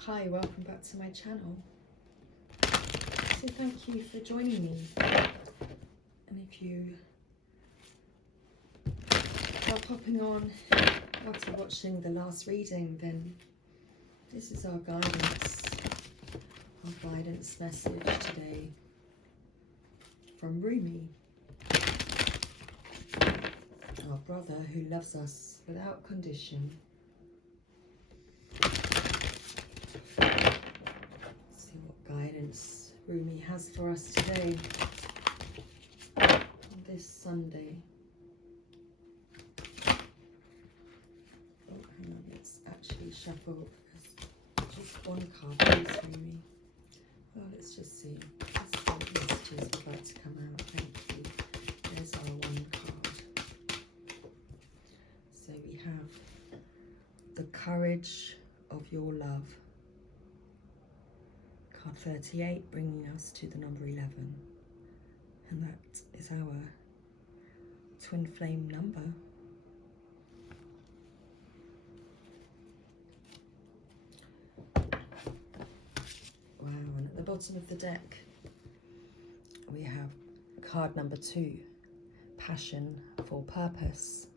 Hi, welcome back to my channel. So thank you for joining me. And if you are popping on after watching the last reading, then this is our guidance message today from Rumi, our brother who loves us without condition. See what guidance Rumi has for us today, on this Sunday. Oh, hang on, let's actually shuffle, because just one card, please, Rumi. Well, let's just see. Let's see what messages would like to come out. Thank you. There's our one card. So we have the courage of your love. Card 38, bringing us to the number 11. And that is our twin flame number. Wow, and at the bottom of the deck, we have card number 2, passion for purpose.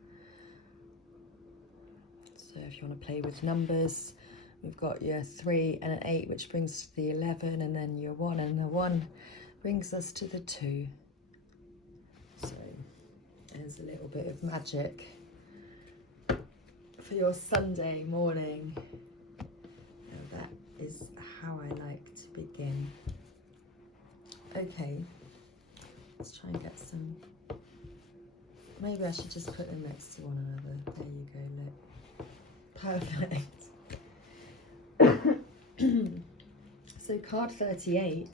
So if you want to play with numbers, we've got your 3 and an 8, which brings us to the 11, and then your 1, and the 1 brings us to the 2. So there's a little bit of magic for your Sunday morning. Now that is how I like to begin. Okay, let's try and get some. Maybe I should just put them next to one another. There you go, look. Perfect. So card 38.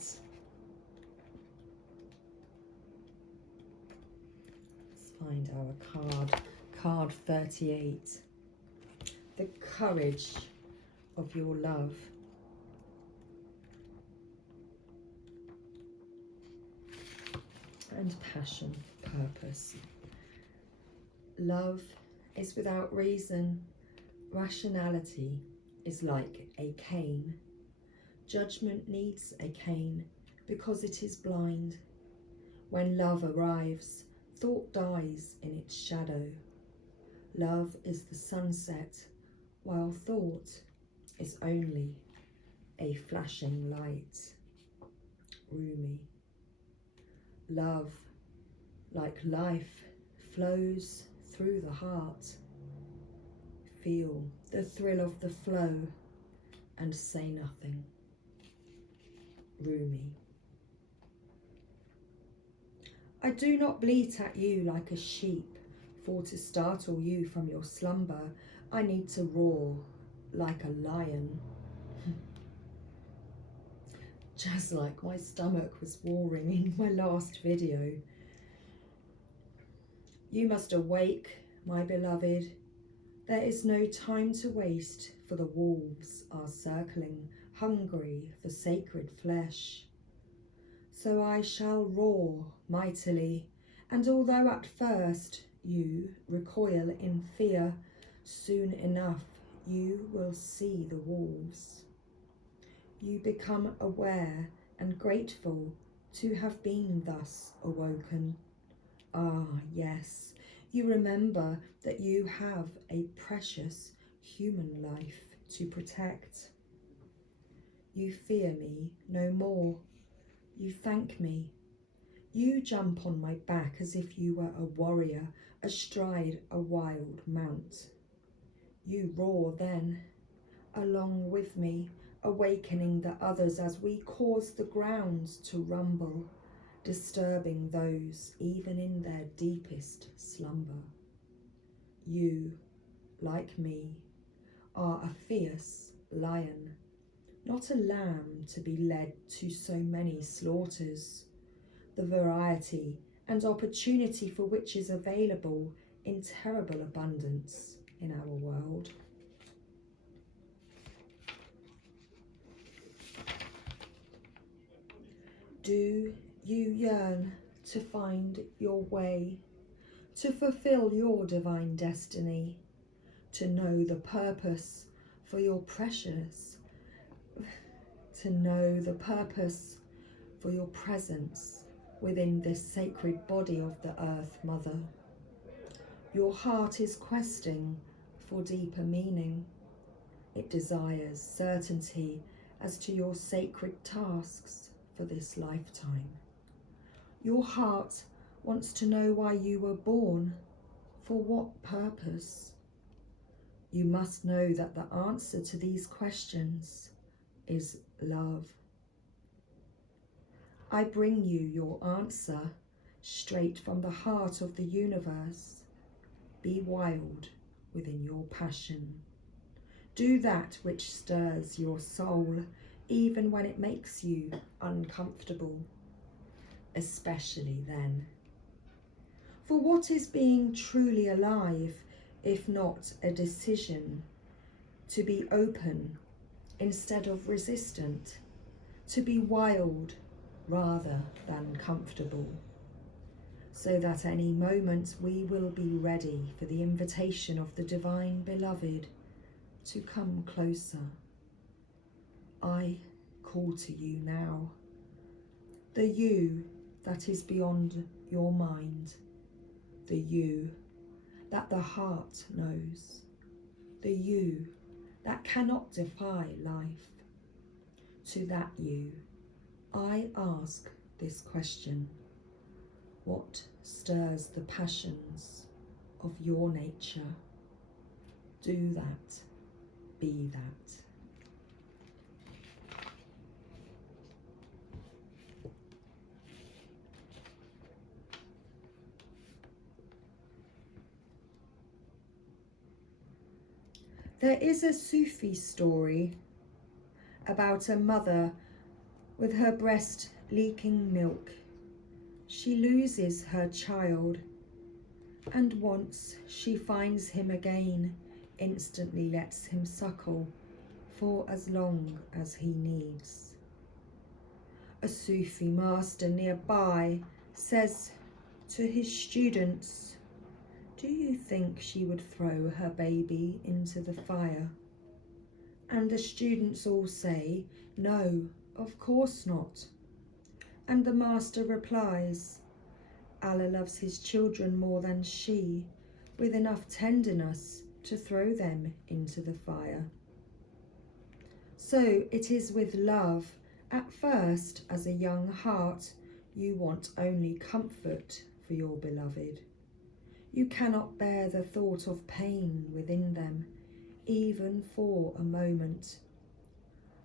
Let's find our card. Card 38. The courage of your love. And passion, purpose. Love is without reason. Rationality is like a cane. Judgment needs a cane because it is blind. When love arrives, thought dies in its shadow. Love is the sunset, while thought is only a flashing light. Rumi. Love, like life, flows through the heart. Feel the thrill of the flow and say nothing. Rumi. I do not bleat at you like a sheep, for to startle you from your slumber, I need to roar like a lion. Just like my stomach was roaring in my last video. You must awake, my beloved. There is no time to waste, for the wolves are circling, hungry for sacred flesh. So I shall roar mightily, and although at first you recoil in fear, soon enough you will see the wolves. You become aware and grateful to have been thus awoken. Ah, yes, you remember that you have a precious human life to protect. You fear me no more. You thank me. You jump on my back as if you were a warrior astride a wild mount. You roar then, along with me, awakening the others as we cause the grounds to rumble, disturbing those even in their deepest slumber. You, like me, are a fierce lion, not a lamb to be led to so many slaughters, the variety and opportunity for which is available in terrible abundance in our world. Do you yearn to find your way, to fulfill your divine destiny, to know the purpose for your precious to know the purpose for your presence within this sacred body of the Earth Mother. Your heart is questing for deeper meaning. It desires certainty as to your sacred tasks for this lifetime. Your heart wants to know why you were born, for what purpose. You must know that the answer to these questions is love. I bring you your answer straight from the heart of the universe. Be wild within your passion. Do that which stirs your soul, even when it makes you uncomfortable, especially then. For what is being truly alive if not a decision to be open instead of resistant, to be wild rather than comfortable, so that any moment we will be ready for the invitation of the Divine Beloved to come closer. I call to you now, the you that is beyond your mind, the you that the heart knows, the you that cannot defy life. To that you, I ask this question: what stirs the passions of your nature? Do that, be that. There is a Sufi story about a mother with her breast leaking milk. She loses her child, and once she finds him again, instantly lets him suckle for as long as he needs. A Sufi master nearby says to his students, "Do you think she would throw her baby into the fire?" And the students all say, "No, of course not." And the master replies, "Allah loves his children more than she, with enough tenderness to throw them into the fire." So it is with love. At first, as a young heart, you want only comfort for your beloved. You cannot bear the thought of pain within them, even for a moment.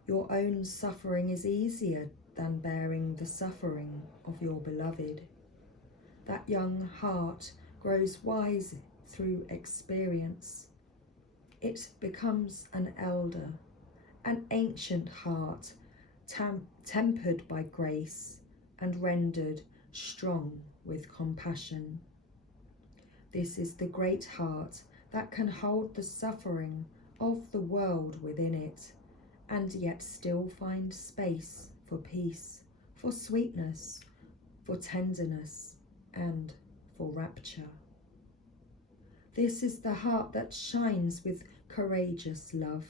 Your own suffering is easier than bearing the suffering of your beloved. That young heart grows wise through experience. It becomes an elder, an ancient heart, tempered by grace and rendered strong with compassion. This is the great heart that can hold the suffering of the world within it, and yet still find space for peace, for sweetness, for tenderness, and for rapture. This is the heart that shines with courageous love.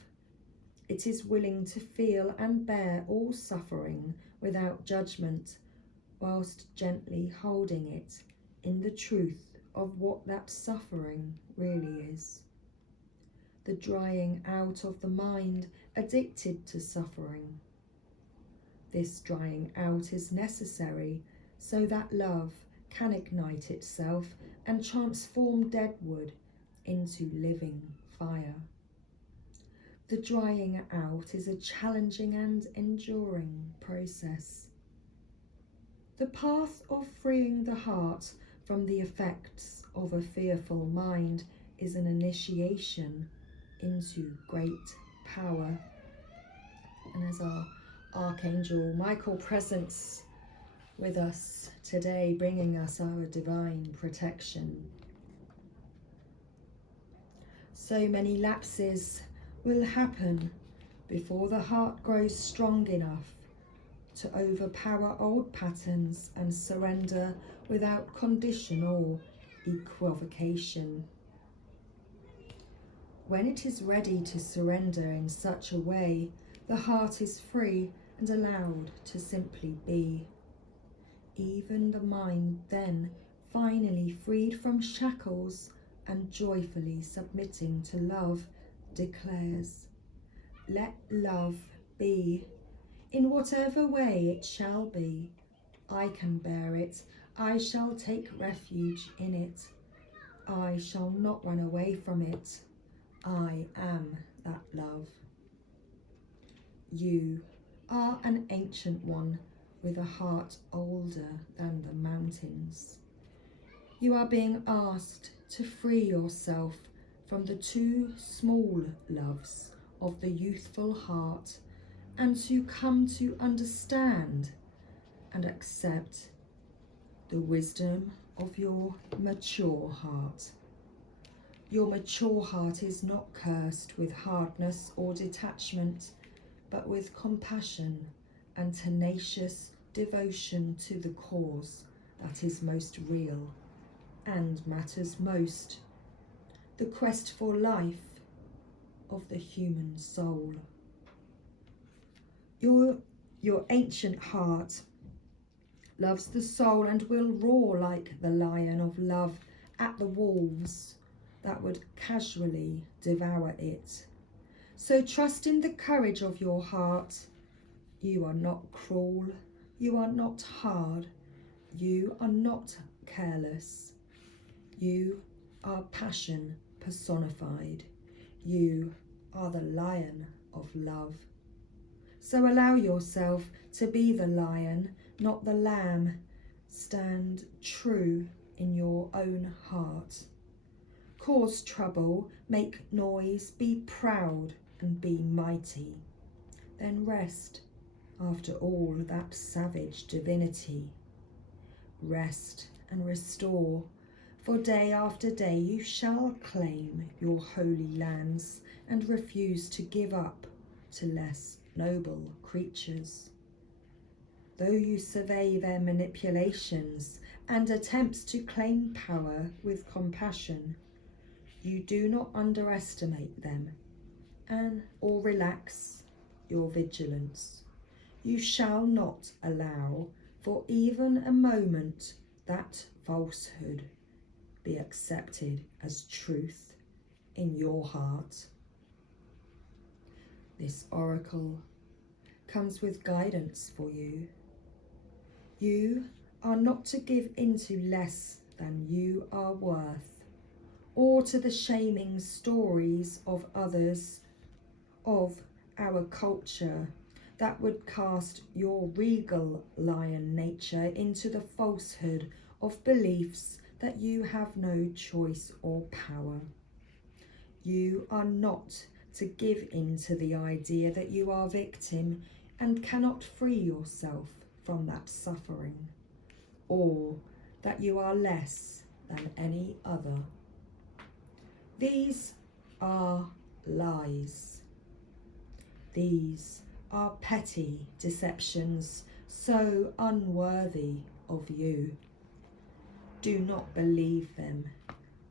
It is willing to feel and bear all suffering without judgment, whilst gently holding it in the truth of what that suffering really is. The drying out of the mind addicted to suffering. This drying out is necessary so that love can ignite itself and transform dead wood into living fire. The drying out is a challenging and enduring process. The path of freeing the heart from the effects of a fearful mind is an initiation into great power. And as our Archangel Michael presents with us today, bringing us our divine protection. So many lapses will happen before the heart grows strong enough to overpower old patterns and surrender without condition or equivocation. When it is ready to surrender in such a way, the heart is free and allowed to simply be. Even the mind then, finally freed from shackles and joyfully submitting to love, declares, "Let love be, in whatever way it shall be. I can bear it, I shall take refuge in it. I shall not run away from it. I am that love." You are an ancient one with a heart older than the mountains. You are being asked to free yourself from the too small loves of the youthful heart and to come to understand and accept the wisdom of your mature heart. Your mature heart is not cursed with hardness or detachment, but with compassion and tenacious devotion to the cause that is most real and matters most, the quest for life of the human soul. Your ancient heart loves the soul and will roar like the lion of love at the wolves that would casually devour it. So trust in the courage of your heart. You are not cruel, you are not hard, you are not careless. You are passion personified. You are the lion of love. So allow yourself to be the lion, not the lamb. Stand true in your own heart. Cause trouble, make noise, be proud and be mighty. Then rest after all that savage divinity. Rest and restore, for day after day you shall claim your holy lands and refuse to give up to less noble creatures. Though you survey their manipulations and attempts to claim power with compassion, you do not underestimate them or relax your vigilance. You shall not allow for even a moment that falsehood be accepted as truth in your heart. This oracle comes with guidance for you. You are not to give into less than you are worth, or to the shaming stories of others, of our culture, that would cast your regal lion nature into the falsehood of beliefs that you have no choice or power. You are not to give in to the idea that you are victim and cannot free yourself from that suffering, or that you are less than any other. These are lies. These are petty deceptions so unworthy of you. Do not believe them.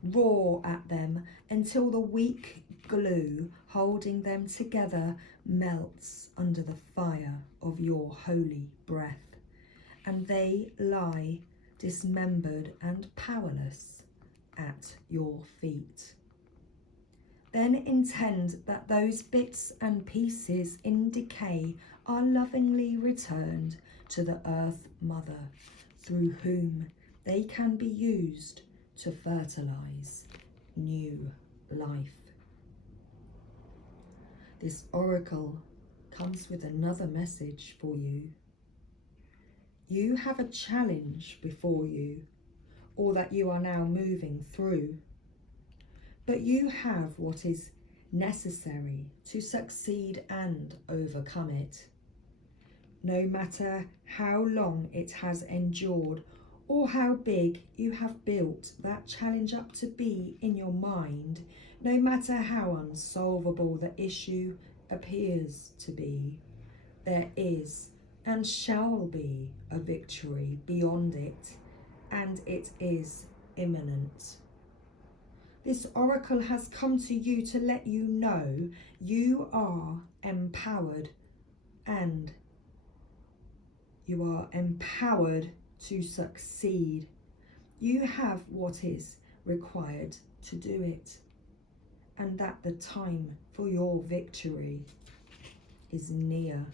Roar at them until the weak glue holding them together melts under the fire of your holy breath, and they lie dismembered and powerless at your feet. Then intend that those bits and pieces in decay are lovingly returned to the Earth Mother, through whom they can be used to fertilize new life. This oracle comes with another message for you. You have a challenge before you, or that you are now moving through. But you have what is necessary to succeed and overcome it. No matter how long it has endured or how big you have built that challenge up to be in your mind, no matter how unsolvable the issue appears to be, there is and shall be a victory beyond it, and it is imminent. This oracle has come to you to let you know you are empowered and You are empowered to succeed. You have what is required to do it, and that the time for your victory is near.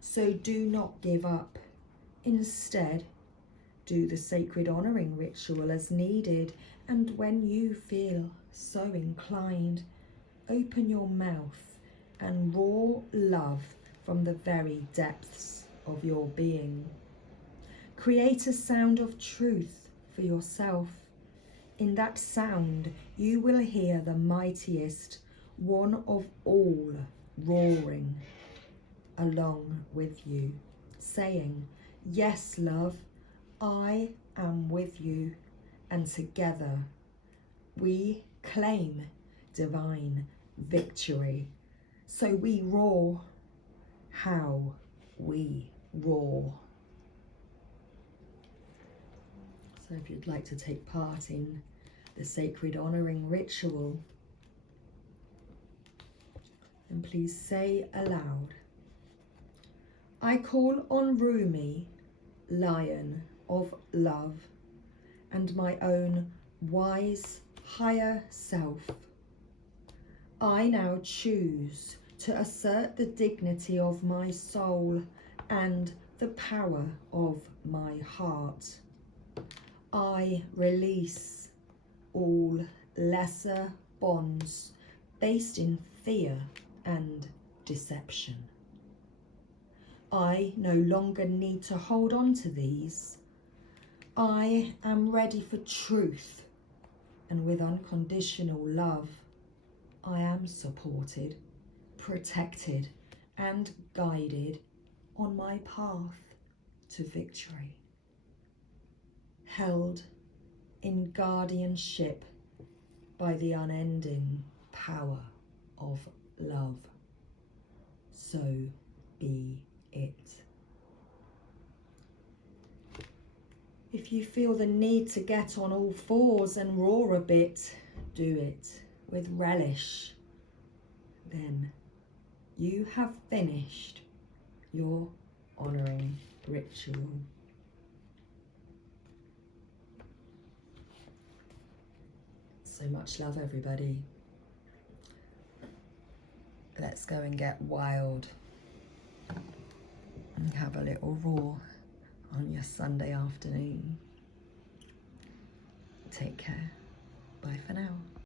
So do not give up. Instead, do the sacred honouring ritual as needed, and when you feel so inclined, open your mouth and roar love from the very depths of your being. Create a sound of truth for yourself. In that sound, you will hear the mightiest one of all roaring along with you, saying, "Yes, love, I am with you, and together we claim divine victory." So we roar how we roar. So if you'd like to take part in the sacred honouring ritual, then please say aloud, "I call on Rumi, Lion of Love, and my own wise higher self. I now choose to assert the dignity of my soul and the power of my heart. I release all lesser bonds based in fear and deception. I no longer need to hold on to these. I am ready for truth, and with unconditional love, I am supported, protected, and guided on my path to victory. Held in guardianship by the unending power of love. So be it." If you feel the need to get on all fours and roar a bit, do it with relish. Then you have finished your honouring ritual. So much love, everybody. Let's go and get wild and have a little roar on your Sunday afternoon. Take care. Bye for now.